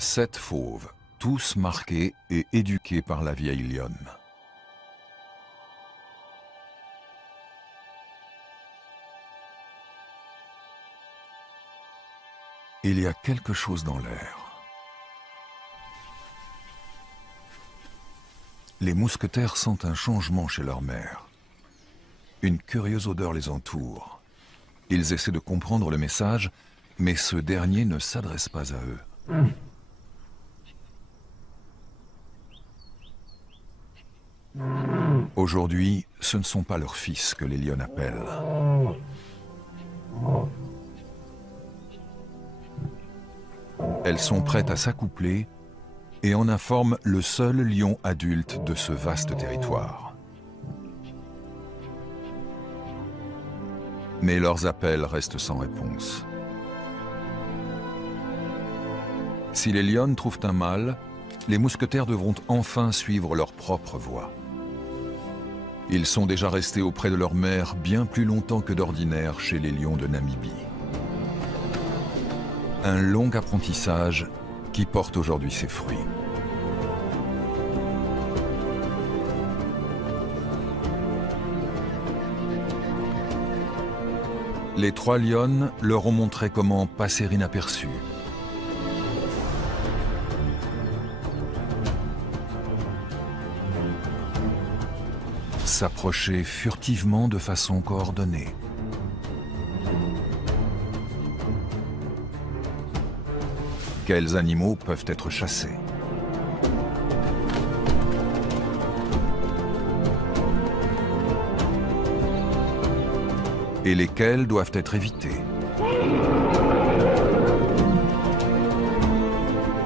7 fauves, tous marqués et éduqués par la vieille lionne. Il y a quelque chose dans l'air. Les mousquetaires sentent un changement chez leur mère. Une curieuse odeur les entoure. Ils essaient de comprendre le message, mais ce dernier ne s'adresse pas à eux. Aujourd'hui, ce ne sont pas leurs fils que les lionnes appellent. Elles sont prêtes à s'accoupler et en informent le seul lion adulte de ce vaste territoire. Mais leurs appels restent sans réponse. Si les lionnes trouvent un mâle, les mousquetaires devront enfin suivre leur propre voie. Ils sont déjà restés auprès de leur mère bien plus longtemps que d'ordinaire chez les lions de Namibie. Un long apprentissage qui porte aujourd'hui ses fruits. Les 3 lionnes leur ont montré comment passer inaperçus. S'approcher furtivement de façon coordonnée. Quels animaux peuvent être chassés? Et lesquels doivent être évités?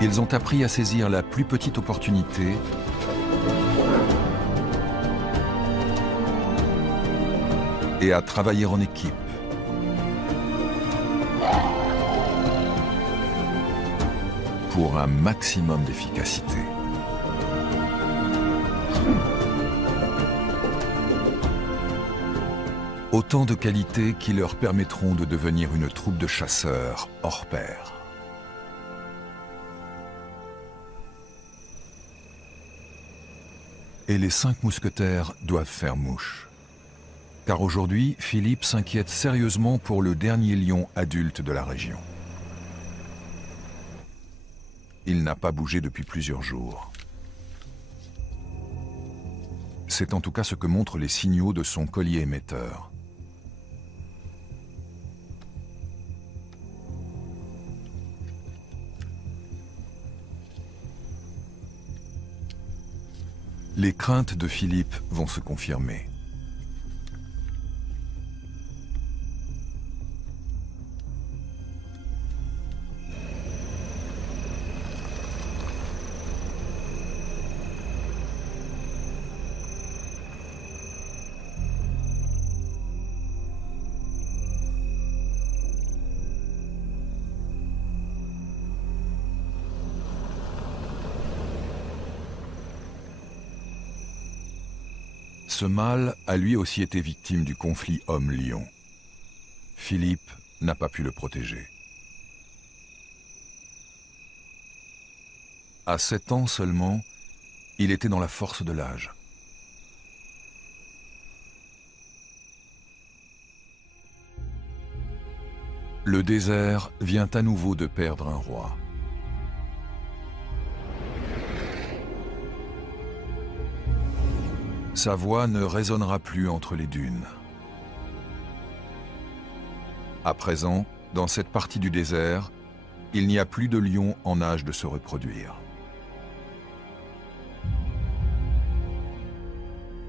Ils ont appris à saisir la plus petite opportunité et à travailler en équipe. Pour un maximum d'efficacité. Autant de qualités qui leur permettront de devenir une troupe de chasseurs hors pair. Et les 5 mousquetaires doivent faire mouche. Car aujourd'hui, Philippe s'inquiète sérieusement pour le dernier lion adulte de la région. Il n'a pas bougé depuis plusieurs jours. C'est en tout cas ce que montrent les signaux de son collier émetteur. Les craintes de Philippe vont se confirmer. Ce mâle a lui aussi été victime du conflit homme-lion. Philippe n'a pas pu le protéger. À 7 ans seulement, il était dans la force de l'âge. Le désert vient à nouveau de perdre un roi. Sa voix ne résonnera plus entre les dunes. À présent, dans cette partie du désert, il n'y a plus de lions en âge de se reproduire.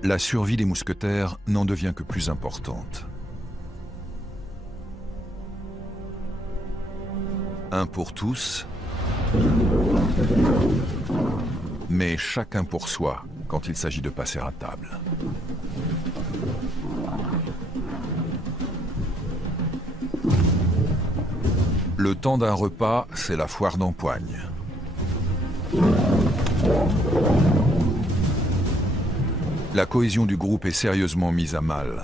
La survie des mousquetaires n'en devient que plus importante. Un pour tous, mais chacun pour soi quand il s'agit de passer à table. Le temps d'un repas, c'est la foire d'empoigne. La cohésion du groupe est sérieusement mise à mal.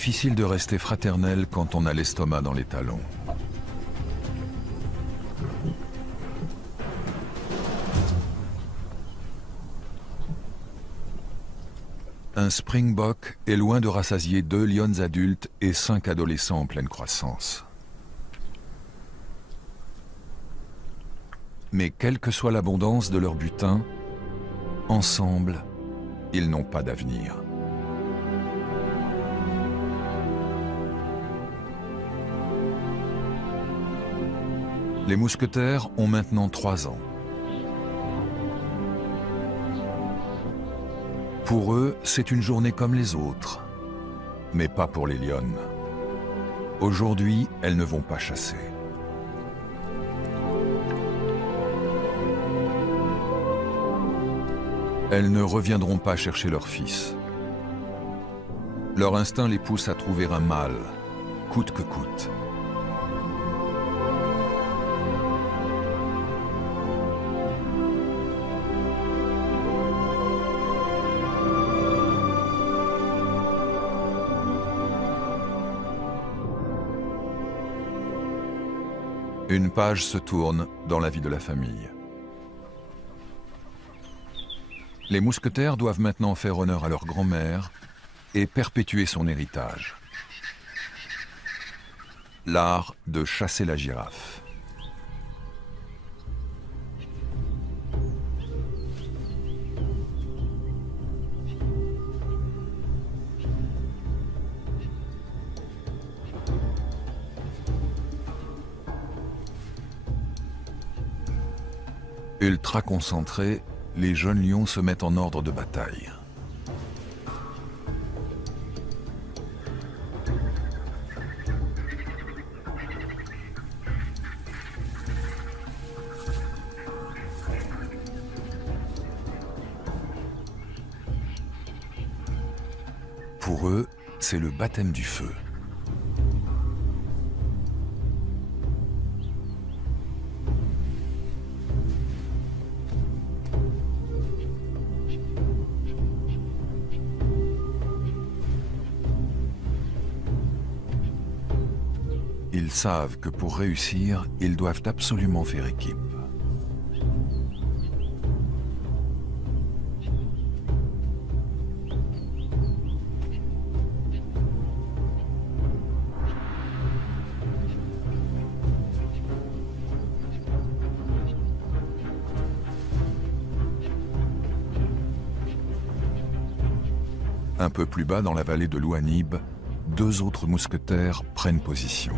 difficile de rester fraternel quand on a l'estomac dans les talons. Un springbok est loin de rassasier 2 lionnes adultes et 5 adolescents en pleine croissance. Mais quelle que soit l'abondance de leur butin, ensemble, ils n'ont pas d'avenir. Les mousquetaires ont maintenant 3 ans. Pour eux, c'est une journée comme les autres, mais pas pour les lionnes. Aujourd'hui, elles ne vont pas chasser. Elles ne reviendront pas chercher leur fils. Leur instinct les pousse à trouver un mâle, coûte que coûte. Une page se tourne dans la vie de la famille. Les mousquetaires doivent maintenant faire honneur à leur grand-mère et perpétuer son héritage. L'art de chasser la girafe. Ultra concentrés, les jeunes lions se mettent en ordre de bataille. Pour eux, c'est le baptême du feu. Ils savent que pour réussir, ils doivent absolument faire équipe. Un peu plus bas dans la vallée de l'Ouanib, 2 autres mousquetaires prennent position.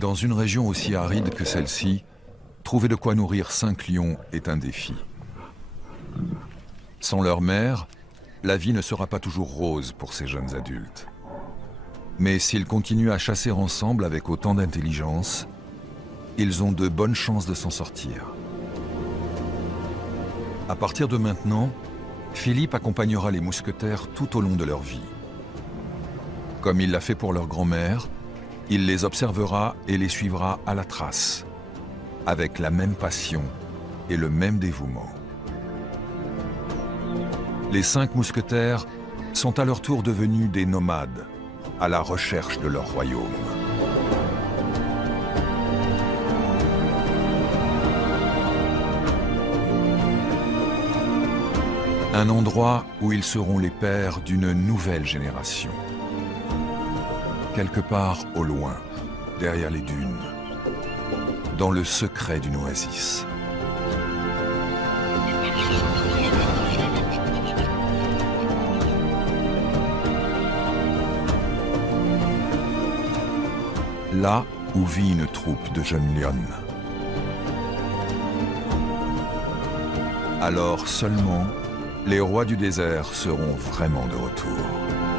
Dans une région aussi aride que celle-ci, trouver de quoi nourrir 5 lions est un défi. Sans leur mère, la vie ne sera pas toujours rose pour ces jeunes adultes. Mais s'ils continuent à chasser ensemble avec autant d'intelligence, ils ont de bonnes chances de s'en sortir. À partir de maintenant, Philippe accompagnera les mousquetaires tout au long de leur vie. Comme il l'a fait pour leur grand-mère, il les observera et les suivra à la trace, avec la même passion et le même dévouement. Les 5 mousquetaires sont à leur tour devenus des nomades, à la recherche de leur royaume. Un endroit où ils seront les pères d'une nouvelle génération. Quelque part au loin, derrière les dunes, dans le secret d'une oasis. Là où vit une troupe de jeunes lionnes. Alors seulement, les rois du désert seront vraiment de retour.